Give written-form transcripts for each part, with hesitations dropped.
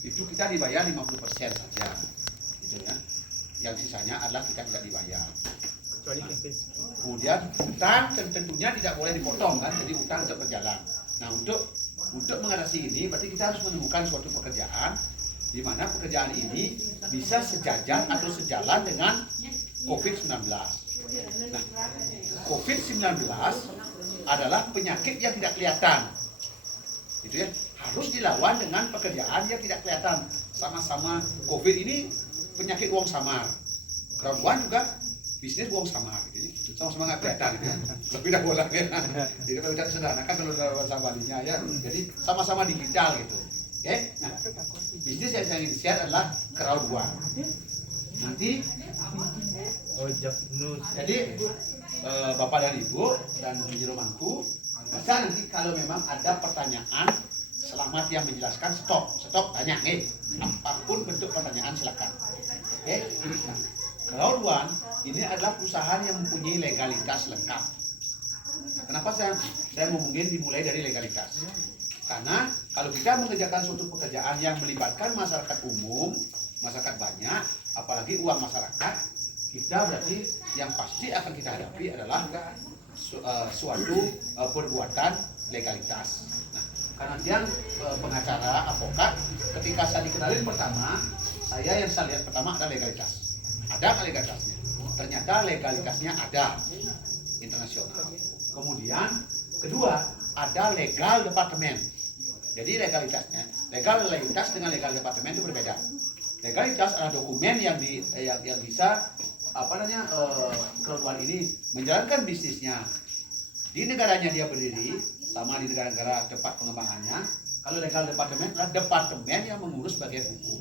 itu kita dibayar 50% saja, gitu ya. Yang sisanya adalah kita tidak dibayar. Kecuali campaign. Kemudian utang tentunya tidak boleh dipotong kan, jadi utang tetap berjalan. Nah untuk mengatasi ini berarti kita harus menemukan suatu pekerjaan di mana pekerjaan ini bisa sejajar atau sejalan dengan COVID-19. Nah, COVID-19 adalah penyakit yang tidak kelihatan. Gitu ya, harus dilawan dengan pekerjaan yang tidak kelihatan. Sama-sama COVID ini penyakit uang samar. Crowd One juga bisnis uang samar, gitu. Sama-sama nggak kelihatan, gitu. Lebih dah bola ya. Jadi kalau kita sederhanakan kalau dalam bahasa Balinya ya, jadi sama-sama digital gitu. Oke, nah bisnis yang saya ingin share adalah Crowd One. Nanti, jadi Bapak dan Ibu dan Jiro Mangku bisa nanti kalau memang ada pertanyaan Selamat yang menjelaskan, stop tanya, apapun bentuk pertanyaan silakan. Oke, nah, Crowd One ini adalah perusahaan yang mempunyai legalitas lengkap. Nah, kenapa saya mungkin dimulai dari legalitas? Karena kalau kita mengerjakan suatu pekerjaan yang melibatkan masyarakat umum, masyarakat banyak, apalagi uang masyarakat, kita berarti yang pasti akan kita hadapi adalah suatu perbuatan legalitas. Nah, karena dia pengacara, advokat, ketika saya dikenalin pertama, yang saya lihat pertama ada legalitas. Ada nggak legalitasnya? Ternyata legalitasnya ada, internasional. Kemudian kedua, ada legal departemen. Jadi legalitas dengan legal departemen itu berbeda. Legalitas adalah dokumen yang bisa Crowd One ini menjalankan bisnisnya di negaranya dia berdiri sama di negara-negara tempat pengembangannya. Kalau legal departemen adalah departemen yang mengurus bagian hukum,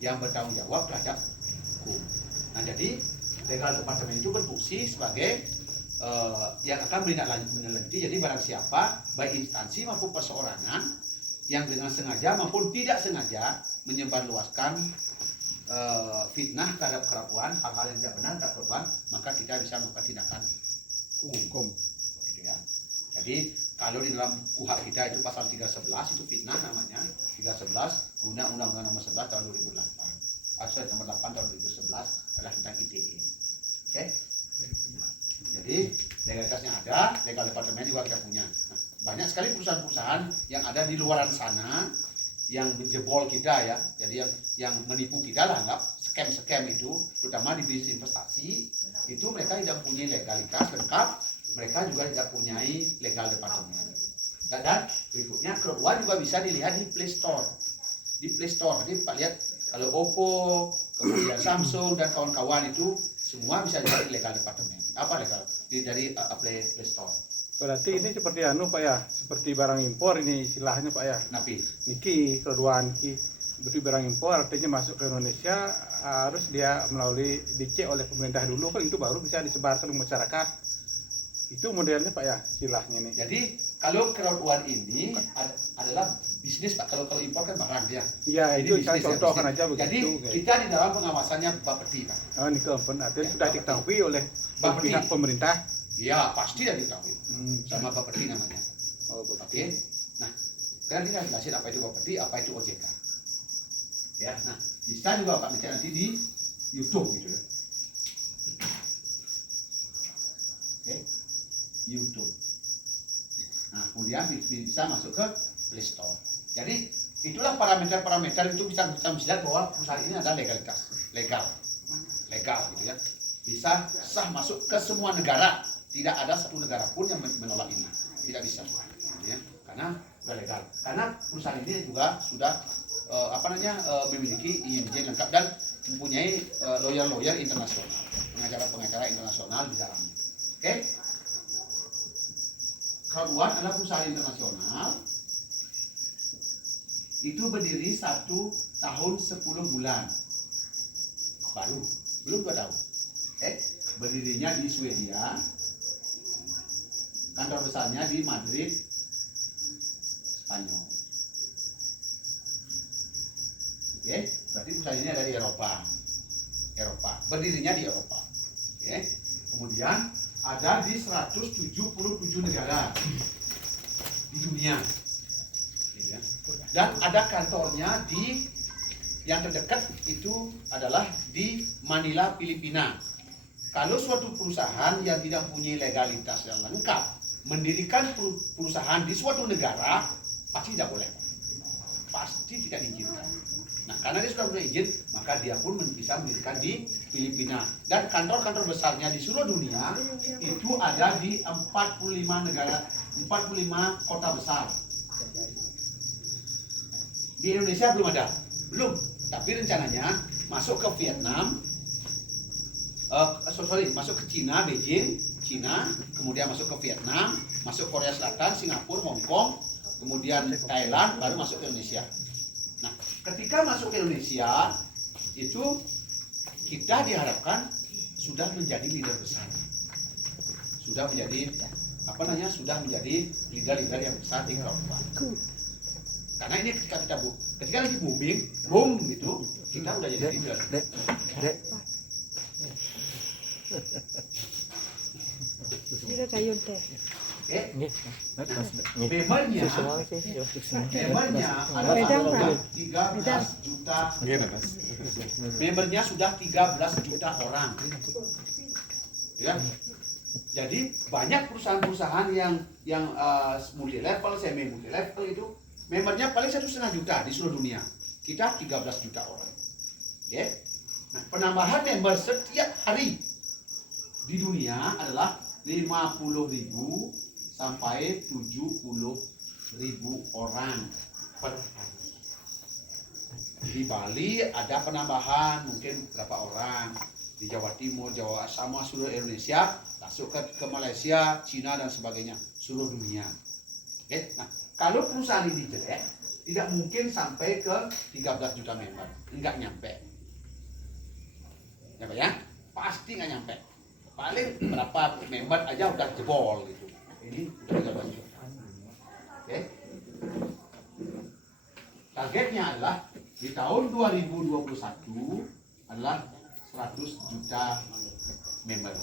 yang bertanggung jawab terhadap hukum. Nah, jadi legal departemen itu berfungsi sebagai yang akan menindaklanjuti. Jadi barang siapa, baik instansi maupun perseorangan yang dengan sengaja maupun tidak sengaja menyebarluaskan fitnah terhadap Crowd One, hal-hal yang tidak benar terhadap Crowd One, maka kita bisa melakukan tindakan hukum. Gitu ya. Jadi kalau di dalam KUHP kita itu pasal 311 itu fitnah namanya, 311 Undang-Undang nomor 11 tahun 2008. Asal nomor 8 tahun 2011 adalah tentang ITE. Oke? Jadi legalitasnya ada, legal departemen juga kita punya. Nah, banyak sekali perusahaan-perusahaan yang ada di luaran sana yang menjebol kita ya, jadi yang menipu kita lah, anggap scam itu, terutama di bisnis investasi itu mereka tidak punya legalitas lengkap, mereka juga tidak punya legal departemen. Dan berikutnya Crowd One juga bisa dilihat di Play Store. Jadi Pak lihat kalau Oppo, kemudian Samsung dan kawan-kawan itu semua bisa dilihat di legal departemen. Apa legal? Dari Play Store. Berarti ini seperti Pak ya, seperti barang impor ini istilahnya Pak ya. Napi. Niki, Crowd One Niki. Berarti barang impor artinya masuk ke Indonesia harus dia melalui dicek oleh pemerintah dulu kan, itu baru bisa disebarkan ke masyarakat. Itu modelnya Pak ya, istilahnya nih. Jadi kalau Crowd One ini adalah bisnis Pak. Kalau impor kan barang dia. Iya, itu saya contohkan aja begitu. Jadi kita di dalam pengawasannya Bapeti Pak. Oh, ini keempat artinya sudah diketahui oleh Bapeti. pihak pemerintah. Ya pasti sudah diketahui. Sama Bapeti namanya. Oh, Oke. Nah, kan kita jelasin apa itu Bapeti, apa itu OJK. Ya, nah bisa juga Pak lihat nanti di YouTube gitu ya. Oke, YouTube. Nah, kemudian bisa masuk ke Play Store. Jadi itulah parameter-parameter itu bisa melihat bahwa perusahaan ini ada legalitas, legal gitu ya. Bisa sah masuk ke semua negara. Tidak ada satu negara pun yang menolak ini, tidak bisa, gitu ya. Karena sudah legal. Karena perusahaan ini juga sudah memiliki izin lengkap dan mempunyai lawyer internasional, pengacara internasional di dalamnya. Oke? Crowd One adalah perusahaan internasional. Itu berdiri 1 tahun 10 bulan. Baru, belum 2 tahun. Berdirinya di Swedia. Kantor besarnya di Madrid, Spanyol. Oke, berarti perusahaan ini ada di Eropa. Berdirinya di Eropa. Oke. Kemudian ada di 177 negara di dunia. Dan ada kantornya di Yang terdekat itu adalah di Manila, Filipina. Kalau suatu perusahaan yang tidak punya legalitas yang lengkap mendirikan perusahaan di suatu negara, pasti tidak boleh, pasti tidak diizinkan. Nah, karena dia sudah punya izin, maka dia pun bisa mendirikan di Filipina. Dan kantor-kantor besarnya di seluruh dunia itu ada di 45 negara, 45 kota besar. Di Indonesia belum ada, belum. Tapi rencananya masuk ke Vietnam, masuk ke Cina, Beijing, Cina, kemudian masuk ke Vietnam, masuk Korea Selatan, Singapura, Hong Kong, kemudian Thailand, baru masuk ke Indonesia. Nah, ketika masuk ke Indonesia, itu kita diharapkan sudah menjadi leader besar, sudah menjadi sudah menjadi leader yang besar di crowdfunding. Karena ini ketika lagi booming, boom gitu, kita udah jadi leader. Ini kayun teh. Membernya ada 13 juta. Membernya sudah 13 juta orang. Ya. Jadi banyak perusahaan-perusahaan yang multi level, semi multi level itu membernya paling 1,5 juta di seluruh dunia. Kita 13 juta orang. Oke. Nah, penambahan member setiap hari di dunia adalah 50.000 sampai 70.000 orang per hari. Di Bali ada penambahan mungkin berapa orang, di Jawa Timur, Jawa sama seluruh Indonesia, masuk ke Malaysia, Cina dan sebagainya, seluruh dunia. Oke. Nah, kalau perusahaan ini jelek, tidak mungkin sampai ke 13 juta member, enggak nyampe. Ya Pak ya, pasti nggak nyampe. Paling berapa member aja udah jebol gitu. Ini udah 13 juta. Oke. Targetnya adalah di tahun 2021 adalah 100 juta member.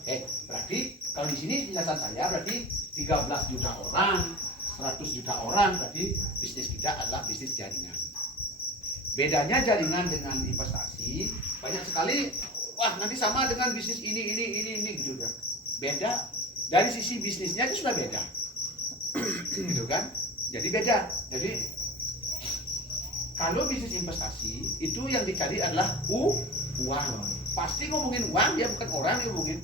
Oke, berarti kalau di sini penjelasan saya berarti 13 juta orang, 100 juta orang, berarti bisnis kita adalah bisnis jaringan. Bedanya jaringan dengan investasi banyak sekali. Wah, nanti sama dengan bisnis ini gitu kan. Beda. Dari sisi bisnisnya itu sudah beda. Gitu kan? Jadi beda. Jadi kalau bisnis investasi itu yang dicari adalah uang. Pasti ngomongin uang, dia bukan orang, dia ngomongin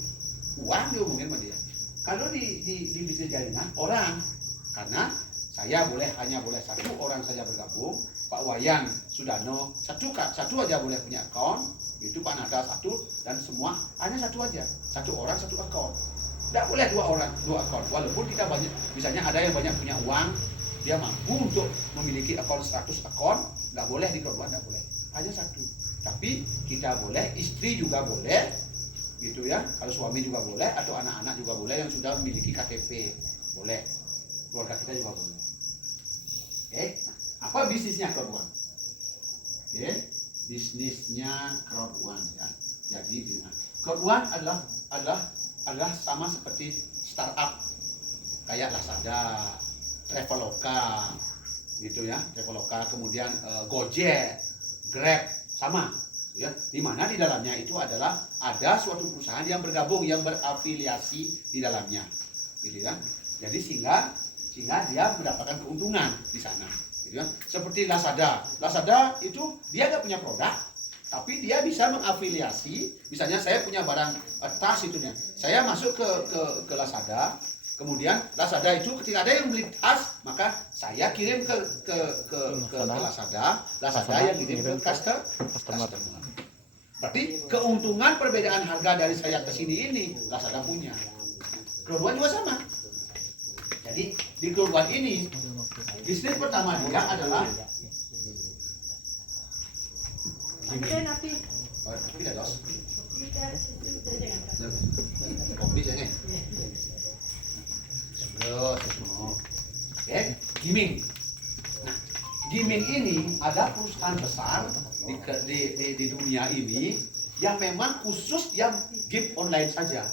uang, dia ngomongin sama dia. Kalau di bisnis jaringan orang, karena saya hanya boleh satu orang saja bergabung. Pak Wayan Sudano satu aja boleh punya akun, itu Pak Nada satu, dan semua hanya satu aja, satu orang satu akun. Tidak boleh dua akun, walaupun kita banyak, misalnya ada yang banyak punya uang, dia mampu untuk memiliki akun 100 akun, nggak boleh di kedua, nggak boleh, hanya satu. Tapi kita boleh, istri juga boleh, gitu ya. Kalau suami juga boleh, atau anak-anak juga boleh yang sudah memiliki KTP, boleh. Keluarga kita juga boleh. Oke, apa bisnisnya crowd1? Oke, bisnisnya crowd1 ya. Jadi crowd1 adalah sama seperti startup kayak Lazada, Traveloka, gitu ya, Traveloka, kemudian Gojek, Grab, sama. Ya, di mana di dalamnya itu adalah ada suatu perusahaan yang bergabung, yang berafiliasi di dalamnya, gitu ya. Jadi sehingga dia mendapatkan keuntungan di sana, gitu ya. Seperti Lazada itu dia nggak punya produk, tapi dia bisa mengafiliasi. Misalnya saya punya barang tas itu nih, saya masuk ke Lazada, kemudian Lazada itu ketika ada yang beli tas, maka saya kirim ke Lazada yang kirim ke customer. Berarti keuntungan perbedaan harga dari saya ke sini ini Lazada punya. Crowd1 juga sama. Jadi di Crowd1 ini bisnis pertama dia adalah kopi saya nih. Giming. Nah, Giming ini ada perusahaan besar di dunia ini yang memang khusus yang game online saja,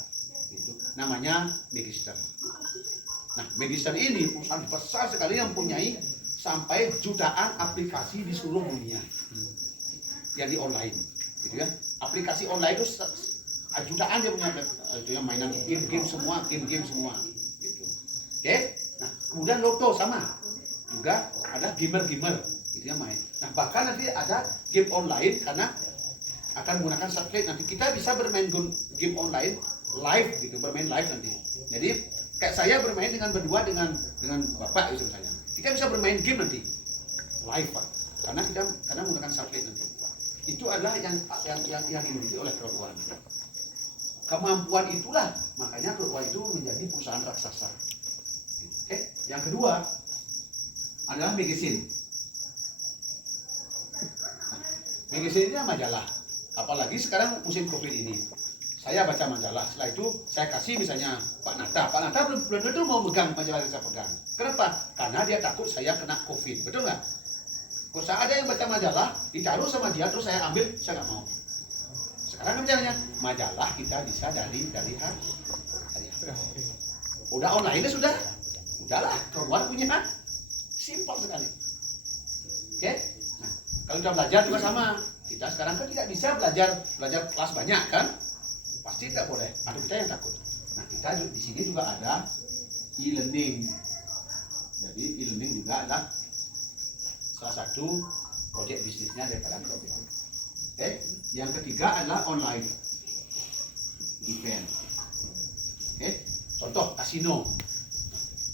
gitu. Namanya Magister. Nah, Magister ini perusahaan besar sekali yang mempunyai sampai jutaan aplikasi di seluruh dunia. yang di online, gitu ya. Aplikasi online itu jutaan dia punya, itu yang mainan game-game semua, gitu. Oke, nah kemudian loto sama, juga ada gamer-gamer, gitu ya main. Nah bahkan nanti ada game online karena akan menggunakan satelit, nanti kita bisa bermain game online live, gitu, bermain live nanti. Jadi kayak saya bermain berdua dengan bapak gitu misalnya, kita bisa bermain game nanti live Pak, karena menggunakan satelit nanti. Itu adalah yang dimiliki oleh Cloud1. Kemampuan itulah makanya Cloud1 itu menjadi perusahaan raksasa. Oke, yang kedua adalah magazine. Magazine ini majalah, apalagi sekarang musim COVID ini. Saya baca majalah, setelah itu saya kasih misalnya Pak Nata belum tentu mau megang majalah yang saya pegang. Kenapa? Karena dia takut saya kena COVID, betul nggak? Kalau saya ada yang baca majalah, ditaruh sama dia, terus saya ambil, saya nggak mau. Sekarang kerjanya majalah kita bisa dari HP. Udah online sudah, udahlah, keluar punya, simpel sekali. Oke? Nah, kalau kita belajar juga sama. Kita sekarang kan tidak bisa belajar kelas banyak kan? Pasti tidak boleh. Atau kita yang takut. Nah, kita di sini juga ada e-learning. Jadi e-learning juga adalah salah satu proyek bisnisnya daripada Cloud1. Oke, yang ketiga adalah online event. Oke, contoh kasino.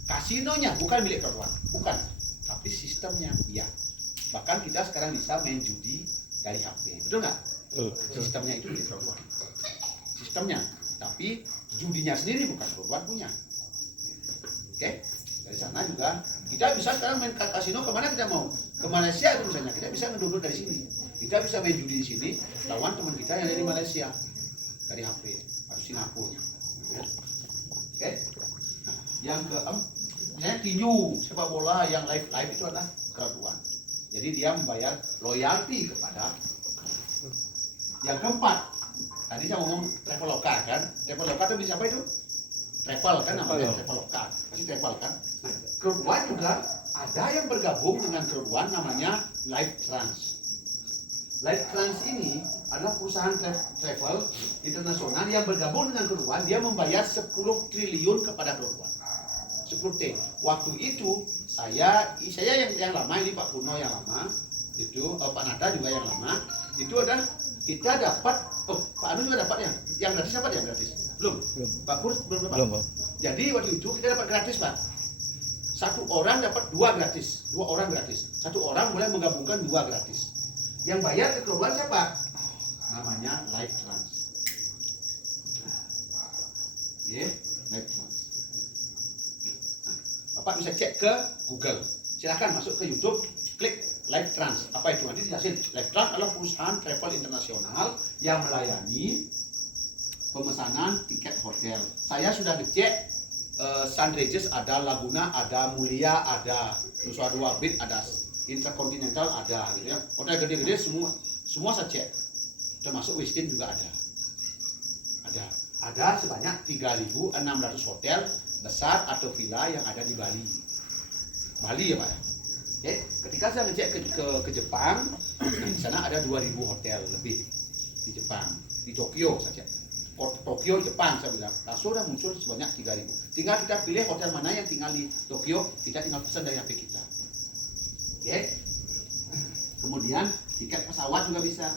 Kasinonya bukan milik Cloud1, bukan, tapi sistemnya iya. Bahkan kita sekarang bisa main judi dari HP, betul nggak? Sistemnya itu milik Cloud1. Sistemnya, tapi judinya sendiri bukan Cloud1 punya. Oke, dari sana juga kita bisa sekarang main kasino kemana kita mau? Ke Malaysia itu misalnya, kita bisa ngedownload dari sini. Kita bisa main judi di sini lawan teman kita yang ada di Malaysia dari HP atau Singapura. Oke. Nah, yang misalnya tinju sepak bola yang live itu adalah Cloud1. Jadi dia membayar royalti kepada. Yang keempat, tadi saya ngomong Traveloka kan? Traveloka itu bisa apa itu? Travel kan namanya, Traveloka. Pasti travel kan? Nah, Cloud1 juga ada yang bergabung dengan Cloud1 namanya LiveTrans. LiveTrans ini adalah perusahaan travel internasional yang bergabung dengan Cloud1. Dia membayar 10 triliun kepada Cloud1. 10 T. Waktu itu saya yang lama, ini Pak Puno yang lama, itu Pak Nata juga yang lama, itu ada kita dapat, Pak Anu juga dapat yang gratis apa yang gratis? Belum. Pak Pur belum dapat. Belum. Jadi waktu itu kita dapat gratis Pak. Satu orang dapat 2 gratis, 2 orang gratis. Satu orang boleh menggabungkan 2 gratis. Yang bayar ke Cloud1 siapa? Namanya LiveTrans. Ya, LiveTrans. Nah, Bapak bisa cek ke Google. Silakan masuk ke YouTube, klik LiveTrans. Apa itu? Nanti dijelasin. LiveTrans adalah perusahaan travel internasional yang melayani pemesanan tiket hotel. Saya sudah dicek Sun Regis ada, Laguna ada, Mulia ada, Nusa Dua Beach ada, Intercontinental ada, gitu ya. Hotel gede-gede semua saya cek. Termasuk Westin juga ada. Ada sebanyak 3.600 hotel besar atau villa yang ada di Bali. Bali ya Pak. Oke, ketika saya ngecek ke Jepang, nah di sana ada 2.000 hotel lebih di Jepang, di Tokyo saja. Tokyo, Jepang saya bilang, langsung sudah muncul sebanyak 3.000. Tinggal kita pilih hotel mana yang tinggal di Tokyo, kita tinggal pesan dari HP kita. Oke. Kemudian tiket pesawat juga bisa.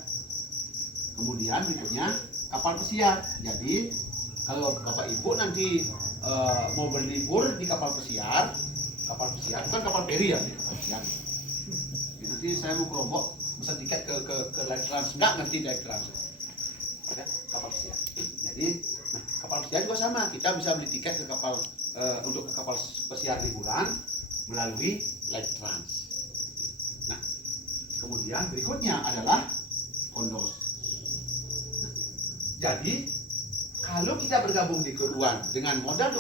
Kemudian berikutnya kapal pesiar. Jadi kalau Bapak Ibu nanti mau berlibur di kapal pesiar bukan kapal feri ya. Nanti saya mau ke Lombok pesan tiket ke LiveTrans, nggak ngerti LiveTrans. Ya, kapal pesiar. Jadi, kapal pesiar juga sama. Kita bisa beli tiket ke kapal untuk ke kapal pesiar liburan melalui LiveTrans. Nah, kemudian berikutnya adalah Kondos. Nah, jadi kalau kita bergabung di Cloud1 dengan modal